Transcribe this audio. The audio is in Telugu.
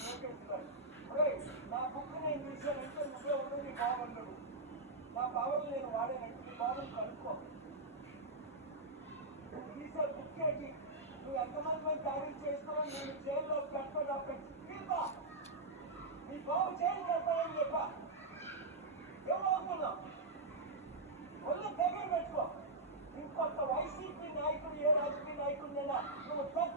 లోకేష్ గారు, నా బుక్ నేను తీసానంటే నువ్వే ఉండదు నీ బాగుండడు, నా పవర్లు నేను వాడానంటే నీ బాబుని కనుక్కో. నువ్వు తీసే బుక్ ఏంటి, నువ్వు ఎంతమంది మంది దాడి చేస్తావో నేను జైల్లో పెట్టదా తీర్పా, నీ బాబు జైలు పెడతావని చెప్పా. ఎవరవుతున్నావు ఒళ్ళు దగ్గర పెట్టుకో. ఇంకొక వైసీపీ నాయకుడు ఏ రాజకీయ నాయకుడినైనా నువ్వు టచ్